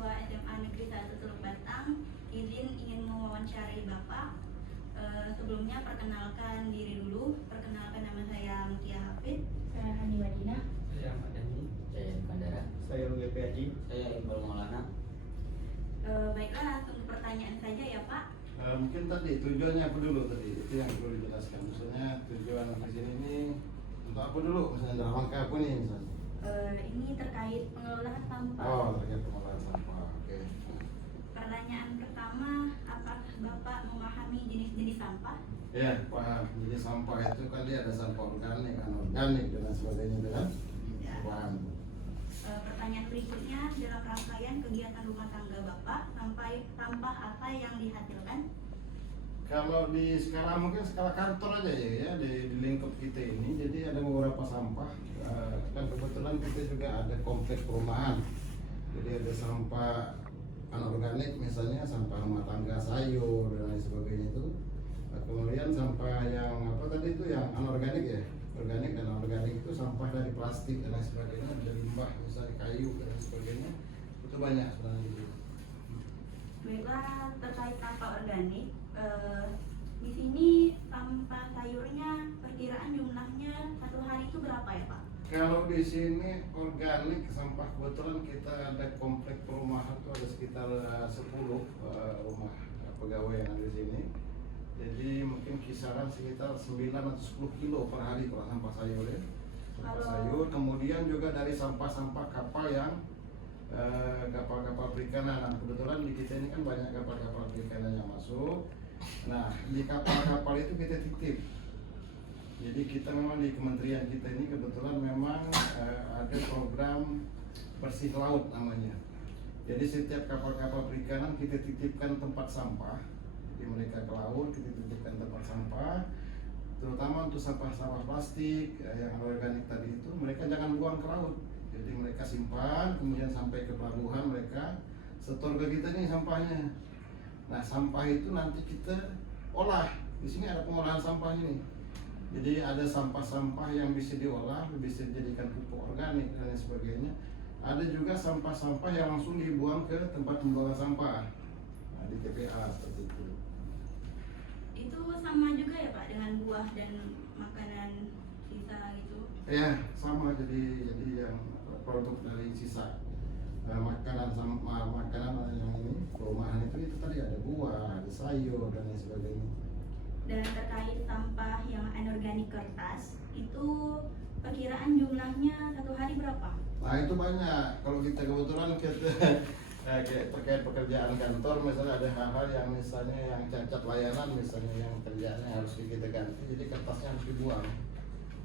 siswa SMA Negeri 1 Teluk Batang. Izin ingin mewawancarai Bapak. Sebelumnya perkenalkan diri dulu. Perkenalkan, nama saya Mutia Hafid. Saya Hani Madinah. Saya Ahmad Dhani. Saya Bandara. Saya UGP Haji. Saya Iqbal Maulana. Baiklah, langsung ke pertanyaan saja ya Pak. Mungkin tadi tujuannya apa dulu tadi, itu yang perlu dijelaskan. Misalnya tujuan di sini ini untuk apa dulu, misalnya dalam rangka apa nih misalnya? Ini terkait pengelolaan sampah. Oh, terkait pengelolaan sampah. Oke. Pertanyaan pertama, apakah Bapak memahami jenis-jenis sampah? Ya, paham. Jadi sampah itu kan dia ada sampah organik, anorganik dan sebagainya, kan? Ya. Paham. Pertanyaan berikutnya, dalam rangkaian kegiatan rumah tangga Bapak, sampah apa yang dihasilkan? Kalau di skala mungkin skala kantor aja ya, di lingkup kita ini, jadi ada beberapa sampah. Kan kebetulan kita juga ada kompleks perumahan. Jadi ada sampah anorganik, misalnya sampah rumah tangga, sayur dan lain sebagainya itu. Kemudian sampah yang apa tadi itu yang anorganik ya, organik dan anorganik itu sampah dari plastik dan lain sebagainya, dari limbah misalnya kayu dan lain sebagainya, itu banyak sebenarnya gitu. Baiklah, terkait sampah organik, di sini sampah sayurnya perkiraan jumlahnya satu hari itu berapa ya Pak? Kalau di sini organik sampah, kebetulan kita ada komplek perumahan tuh ada sekitar 10 rumah pegawai yang ada di sini. Jadi mungkin kisaran sekitar 9 atau 10 kilo per hari kalau sampah sayur ya. Sampah sayur, kemudian juga dari sampah-sampah kapal yang kapal-kapal perikanan. Nah, kebetulan di kita ini kan banyak kapal-kapal perikanan yang masuk. Nah, di kapal-kapal itu kita titip. Jadi kita memang di kementerian kita ini kebetulan memang ada program bersih laut namanya. Jadi setiap kapal-kapal perikanan kita titipkan tempat sampah. Jadi mereka ke laut, kita titipkan tempat sampah. Terutama untuk sampah-sampah plastik yang organik tadi itu, mereka jangan buang ke laut. Jadi mereka simpan, kemudian sampai ke pelabuhan mereka setor ke kita nih sampahnya. Nah, sampah itu nanti kita olah. Di sini ada pengolahan sampah ini. Jadi ada sampah-sampah yang bisa diolah, bisa dijadikan pupuk organik dan lain sebagainya. Ada juga sampah-sampah yang langsung dibuang ke tempat pembuangan sampah, nah, di TPA seperti itu. Itu sama juga ya Pak dengan buah dan makanan sisa gitu? Ya, sama. Jadi yang produk dari sisa makanan yang ini perumahan itu tadi ada buah, ada sayur dan lain sebagainya. Dan terkait sampah yang anorganik kertas, itu perkiraan jumlahnya satu hari berapa? Nah, itu banyak. Kalau kita kebetulan kayak terkait pekerjaan kantor, misalnya ada hal-hal yang misalnya yang cacat layanan, misalnya yang kerjaannya harus kita ganti, jadi kertasnya harus dibuang.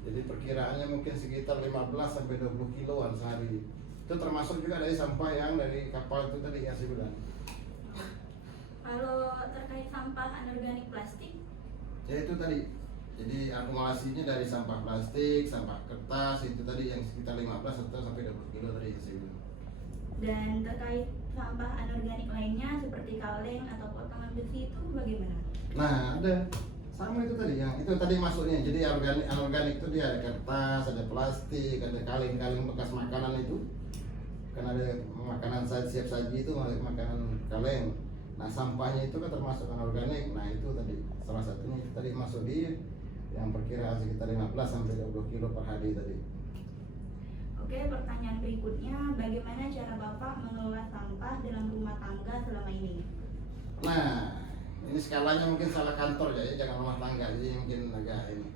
Jadi perkiraannya mungkin sekitar 15 sampai 20 kiloan sehari. Itu termasuk juga dari sampah yang dari kapal itu tadi yang saya bilang. Kalau terkait sampah anorganik plastik? Ya itu tadi. Jadi akumulasinya dari sampah plastik, sampah kertas itu tadi yang sekitar 15 atau sampai 20 kilo tadi yang saya bilang. Dan terkait sampah anorganik lainnya seperti kaleng atau potongan besi itu bagaimana? Nah, ada sama itu tadi yang itu tadi masuknya. Jadi anorganik itu dia ada kertas, ada plastik, ada kaleng-kaleng bekas makanan itu. Kan ada makanan siap saji itu makanan kaleng. Nah, sampahnya itu kan termasuk anorganik. Nah, itu tadi salah satunya tadi masuk di yang perkiraan sekitar 15 sampai 20 kilo per hari tadi. Oke, pertanyaan berikutnya, bagaimana cara Bapak mengelola sampah dalam rumah tangga selama ini? Nah, ini skalanya mungkin salah kantor ya, jangan rumah tangga, jadi mungkin agak ini.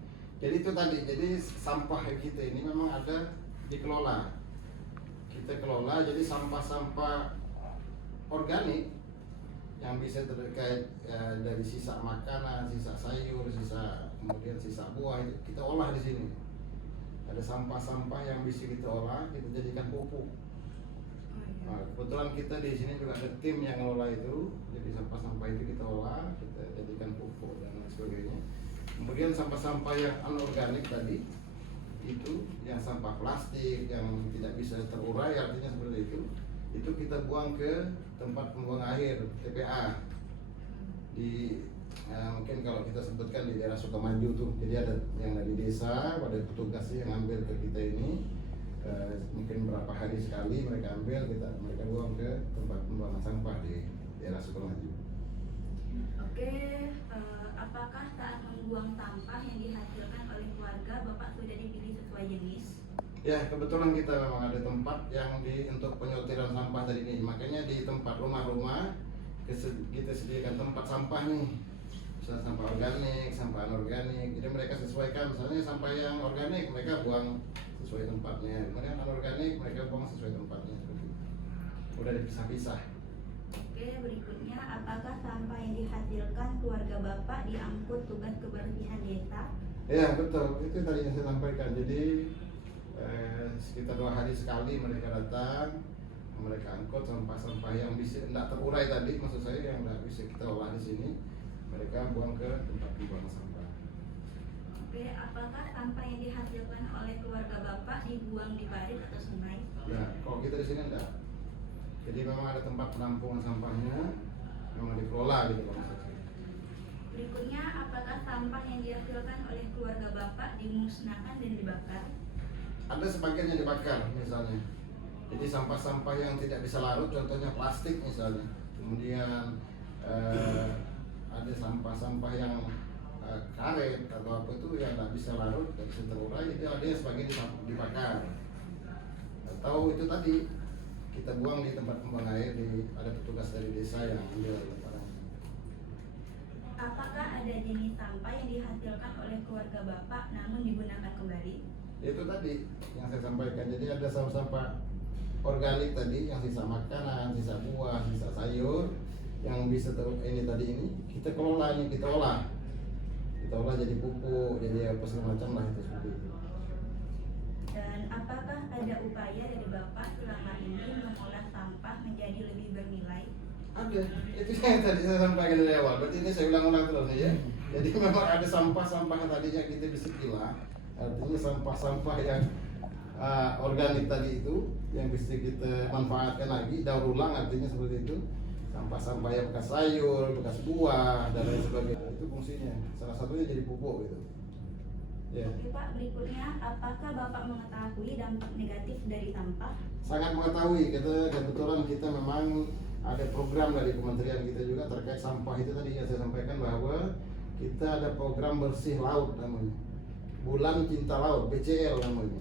Jadi itu tadi, jadi sampah kita ini memang ada dikelola. Kita kelola, jadi sampah-sampah organik yang bisa terkait dari sisa makanan, sisa sayur, kemudian sisa buah itu kita olah di sini. Ada sampah-sampah yang bisa kita olah, kita jadikan pupuk. Nah, kebetulan kita di sini juga ada tim yang ngelola itu, jadi sampah-sampah itu kita olah, kita jadikan pupuk dan lain sebagainya. Kemudian sampah-sampah yang anorganik tadi, itu yang sampah plastik yang tidak bisa terurai, artinya seperti itu kita buang ke tempat pembuangan akhir TPA di mungkin kalau kita sebutkan di daerah Sukamaju tuh. Jadi ada yang dari desa, ada petugasnya yang ambil ke kita ini, mungkin berapa hari sekali mereka ambil, mereka buang ke tempat pembuangan sampah di daerah Sukamaju. Oke, apakah saat membuang sampah yang dihasilkan oleh keluarga Bapak sudah dipilih sesuai jenis? Ya, kebetulan kita memang ada tempat yang untuk penyortiran sampah tadi ini. Makanya di tempat rumah-rumah kita sediakan tempat sampah nih. Misalnya sampah organik, sampah anorganik. Jadi mereka sesuaikan. Misalnya sampah yang organik mereka buang sesuai tempatnya. Kemudian anorganik mereka buang sesuai tempatnya. Udah dipisah-pisah. Oke, berikutnya apakah sampah yang dihasilkan keluarga Bapak diangkut tugas kebersihan desa? Ya, betul. Itu tadi yang saya sampaikan. Jadi sekitar 2 hari sekali mereka datang, mereka angkut sampah-sampah yang bisa tidak terurai tadi, maksud saya yang tidak bisa kita olah di sini, mereka buang ke tempat pembuangan sampah. Oke, apakah sampah yang dihasilkan oleh keluarga Bapak dibuang di parit atau sungai? Ya, kalau kita di sini tidak. Jadi memang ada tempat penampungan sampahnya, memang dikelola gitu kalau maksud saya. Berikutnya, apakah sampah yang dihasilkan oleh keluarga Bapak dimusnahkan dan dibakar? Ada sebagian yang dibakar misalnya. Jadi sampah-sampah yang tidak bisa larut, contohnya plastik misalnya. Kemudian ada sampah-sampah yang karet atau apa itu yang tidak bisa larut, tidak bisa terurai, itu ada yang sebagian dibakar. Atau itu tadi kita buang di tempat pembuangan air, ada petugas dari desa yang ambil barang. Apakah ada jenis sampah yang dihasilkan oleh keluarga Bapak namun digunakan kembali? Itu tadi yang saya sampaikan. Jadi ada sampah-sampah organik tadi yang sisa makanan, sisa buah, sisa sayur yang bisa ini kita kelola, ini kita olah jadi pupuk, jadi apa segala macam lah itu seperti itu. Dan apakah ada upaya dari Bapak selama ini mengolah sampah menjadi lebih bernilai? Ada, itu yang tadi saya sampaikan dari awal. Berarti ini saya ulang-ulang terus ya. Jadi memang ada sampah-sampah yang tadinya kita bisa pilah, artinya sampah-sampah yang organik tadi itu yang bisa kita manfaatkan lagi, daur ulang artinya seperti itu. Sampah-sampah yang bekas sayur, bekas buah dan lain sebagainya, itu fungsinya. Salah satunya jadi pupuk gitu. Ya. Oke Pak, berikutnya apakah Bapak mengetahui dampak negatif dari sampah? Sangat mengetahui, kebetulan kita memang ada program dari kementerian kita juga terkait sampah itu tadi yang saya sampaikan bahwa kita ada program bersih laut namanya, Bulan Cinta Laut, BCL namanya.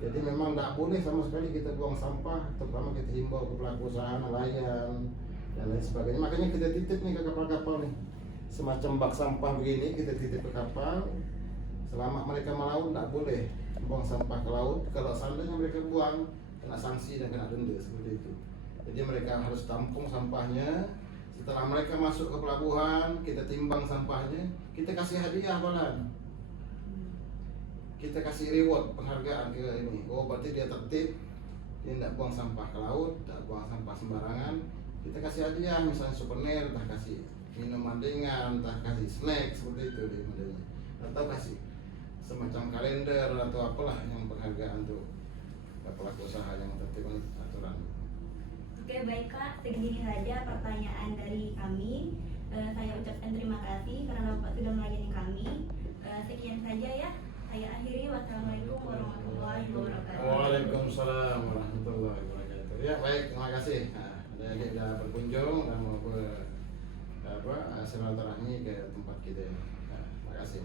Jadi memang tidak boleh sama sekali kita buang sampah, terutama kita himbau ke pelaku usaha nelayan dan lain sebagainya. Makanya kita titip nih ke kapal-kapal nih, semacam bak sampah begini kita titip ke kapal. Selama mereka melaut tidak boleh buang sampah ke laut. Kalau seandainya mereka buang, kena sanksi dan kena denda seperti itu. Jadi mereka harus tampung sampahnya. Setelah mereka masuk ke pelabuhan, kita timbang sampahnya, kita kasih hadiah malah. Kita kasih reward, penghargaan ke ini. Oh berarti dia tertib, dia tidak buang sampah ke laut, tidak buang sampah sembarangan. Kita kasih hadiah, misalnya souvenir, entah kasih minuman ringan, entah kasih snack seperti itu di modelnya. Atau kasih semacam kalender atau apalah yang penghargaan tuh pelaku usaha yang tertib aturan. Oke baik Kak, segini saja pertanyaan dari kami. Saya ucapkan terima kasih karena Bapak sudah melayani kami. Sekian saja ya. Saya akhiri. Wassalamualaikum warahmatullahi wabarakatuh. Waalaikumsalam warahmatullahi wabarakatuh. Ya baik, terima kasih. Ada yang sudah berkunjung dan mau silaturahmi ke tempat kita. Terima kasih.